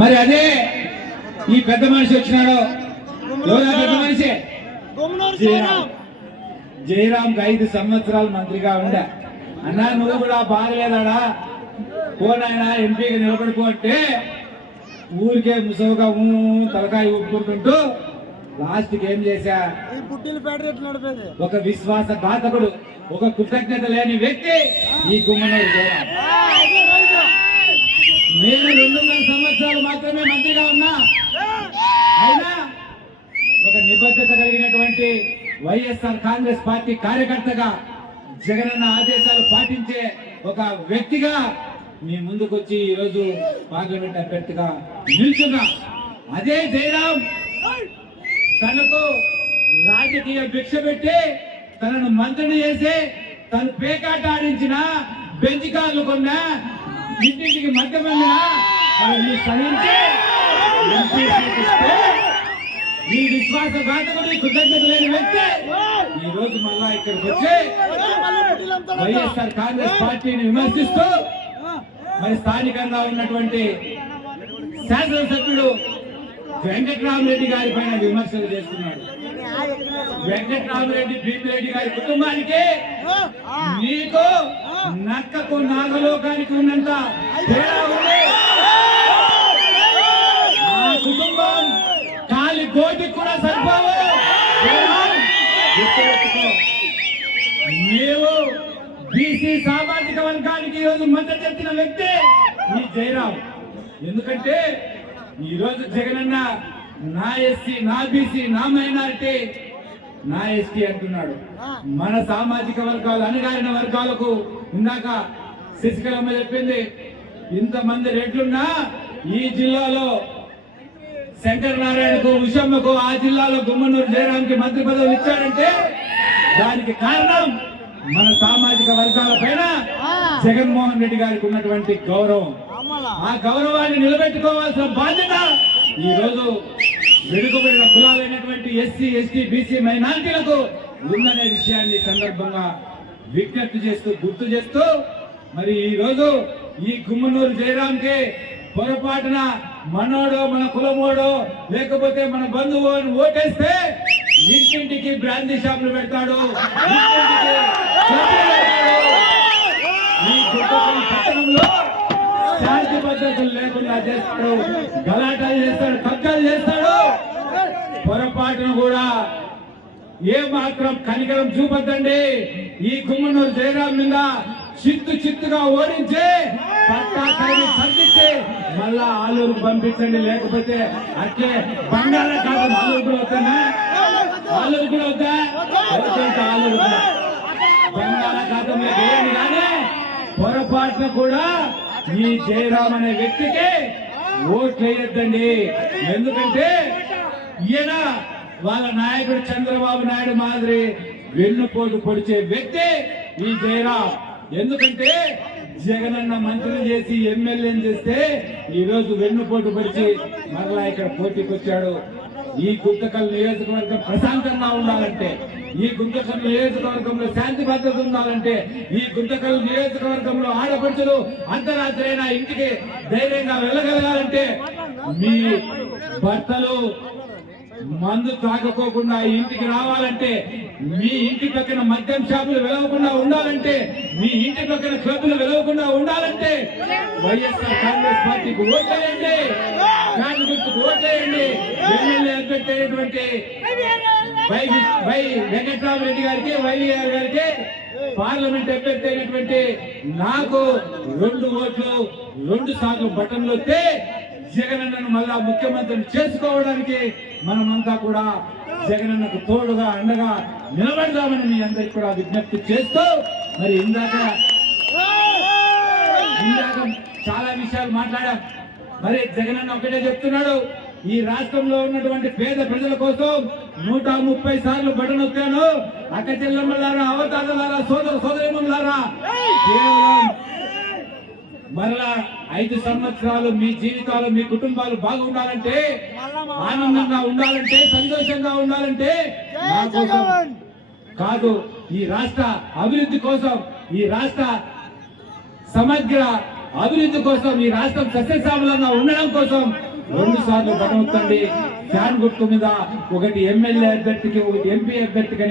మరి అదే ఈ పెద్ద మనిషి వచ్చినాడు. ఎవరా పెద్ద మనిషి? జయరాం జయరాంకి ఐదు సంవత్సరాలు మంత్రిగా ఉండే. అన్నా నువ్వు కూడా బాగలేదాడా పోనాయన ఎంపీగా నిలబడిపో అంటే ఊరికే ముసవుగా తలకాయ ఊపుకుంటుంటూ లాస్ట్కి ఏం చేశా? ఒక విశ్వాస ఘాతకుడు ఒక కృతజ్ఞత లేని వ్యక్తి ఈ గుమ్మనూరు ఒక కలిగినటువంటి వైఎస్ఆర్ కాంగ్రెస్ పార్టీ కార్యకర్తగా జగనన్న ఆదేశాలు పాటించే ఒక వ్యక్తిగా మీ ముందుకు వచ్చి ఈరోజు పార్లమెంట్ అభ్యర్థిగా నిల్చున్నా. అదే జయరాం. తనకు రాజకీయ భిక్ష పెట్టి తనను మంత్రిని చేసి తను పేకాట ఆడించిన బెంచ్ కార్లు కొన్నా ఇంటింటికి మధ్య మందిన సహించి ఈ విశ్వాస ఘాతకుడి కృతజ్ఞత లేని వ్యక్తి ఈ రోజు మళ్ళా ఇక్కడికి వచ్చి వైఎస్ఆర్ కాంగ్రెస్ పార్టీని విమర్శిస్తూ మరి స్థానికంగా ఉన్నటువంటి శాసనసభ్యుడు వెంకట్రామరెడ్డి గారి పైన విమర్శలు చేస్తున్నాడు. వెంకట్రామరెడ్డి భీమిరెడ్డి గారి కుటుంబానికి నీకు నక్కకు నాగలోకానికి ఉన్నంత తేడా ఉంది. ఆ కుటుంబం కోటికి కూడా సరిపోవు. నీవు బీసీ సామాజిక వర్గానికి ఈరోజు మద్దతు చెప్తున్న వ్యక్తి ఈ జయరాం. ఎందుకంటే ఈరోజు జగనన్న నా ఎస్సీ నా బీసీ నా మైనారిటీ నా ఎస్టీ అంటున్నాడు. మన సామాజిక వర్గాలు అణగారిన వర్గాలకు ఇందాక శశికలమ్మ చెప్పింది ఇంతమంది రెడ్లున్నా ఈ జిల్లాలో శంకర్ నారాయణకు ఉషమ్మకు ఆ జిల్లాలో గుమ్మనూరు జయరాంకి మంత్రి పదవులు ఇచ్చాడంటే దానికి కారణం మన సామాజిక వర్గాల పైన జగన్మోహన్ రెడ్డి గారికి ఉన్నటువంటి గౌరవం. ఆ గౌరవాన్ని నిలబెట్టుకోవాల్సిన బాధ్యత ఈ రోజు వెనుకబడిన కులాలైనటువంటి ఎస్సీ ఎస్టీ బీసీ మైనారిటీలకు ఉందనే విషయాన్ని సందర్భంగా విజ్ఞప్తి చేస్తూ గుర్తు చేస్తూ మరి ఈ రోజు ఈ గుమ్మనూరు జయరాంకి పొరపాటున మనోడో మన కులమోడో లేకపోతే మన బంధువు అని ఓటేస్తే ఇంటింటికి బ్రాందీ షాపులు పెడతాడు. ఈ పట్టణంలో శాంతి పద్ధతులు లేకుండా చేస్తాడు. గలాటాలు చేస్తాడు కక్కలు చేస్తాడు. పొరపాటును కూడా ఏ మాత్రం కనికరం చూపద్దండి. ఈ కుమ్మనూరు జయరాం మీద చిత్తు చిత్తుగా ఓడించి పట్టా కలిగి సంధించి మళ్ళా ఆలూరుకు పంపించండి. లేకపోతే అట్లే బంగాళాఖాతం ఆలూరు కూడా వద్దా ఆలూరు కూడా వద్దా? ఆలూరు కూడా. బంగాళాఖాతంలో వేయండి కానీ పొరపాటున కూడా ఈ జయరాం అనే వ్యక్తికి ఓట్లు వేయొద్దండి. ఎందుకంటే ఈయన వాళ్ళ నాయకుడు చంద్రబాబు నాయుడు మాదిరి వెన్నుపోటు పొడిచే వ్యక్తి ఈ జయరాం ఎందుకంటే జగనన్న మంత్రిని చేసి ఎమ్మెల్యేని చేస్తే ఈ రోజు వెన్నుపోటు పరిచి మరలా ఇక్కడ పోటీకి వచ్చాడు ఈ గుంతకల్ నియోజకవర్గం ప్రశాంతంగా ఉండాలంటే ఈ గుంతకల్ నియోజకవర్గంలో శాంతి భద్రత ఉండాలంటే ఈ గుంతకల్ నియోజకవర్గంలో ఆడపడుచులు అర్ధరాత్రైనా ఇంటికి ధైర్యంగా వెళ్ళగలగాలంటే మీ భర్తలు మందు తాగకోకుండా ఇంటికి రావాలంటే మీ ఇంటి పక్కన మద్యం షాపులు వెలవకుండా ఉండాలంటే మీ ఇంటి పక్కన క్లబ్లు వెలవకుండా ఉండాలంటే వైఎస్ఆర్ కాంగ్రెస్ పార్టీకి ఓట్లేయండి. కాంగ్రెస్ గుర్తుకు ఓట్లేయండి. ఎమ్మెల్యే అభ్యర్థి అయినటువంటి వై వై వెంకట్రామరెడ్డి గారికి వైవిఆర్ గారికి పార్లమెంట్ అభ్యర్థి అయినటువంటి నాకు రెండు ఓట్లు రెండు సార్లు బటన్లు వస్తే జగనన్నను మళ్ళా ముఖ్యమంత్రిని చేసుకోవడానికి మనమంతా కూడా జగనన్నకు తోడుగా అండగా నిలబడదామని మీ అందరికి కూడా విజ్ఞప్తి చేస్తూ మరి ఇందాక ఇందాక చాలా విషయాలు మాట్లాడాం. మరి జగనన్న ఒకటే చెప్తున్నాడు ఈ రాష్ట్రంలో ఉన్నటువంటి పేద ప్రజల కోసం నూట ముప్పై సార్లు బటన్ నొక్కాను. అక్క చెల్లెమ్మలారా అవతారలారా సోదర సోదరిమలారా కేవలం మరలా ఐదు సంవత్సరాలు మీ జీవితాలు మీ కుటుంబాలు బాగుండాలంటే ఆనందంగా ఉండాలంటే సంతోషంగా ఉండాలంటే కాదు ఈ రాష్ట్ర అభివృద్ధి కోసం ఈ రాష్ట్ర సమగ్ర అభివృద్ధి కోసం ఈ రాష్ట్రం సస్యశ్యామలంగా ఉండడం కోసం రెండు సార్లు బటవెత్తండి ఫ్యాన్ గుర్తు మీద ఒకటి ఎమ్మెల్యే అభ్యర్థికి ఒకటి ఎంపీ అభ్యర్థికి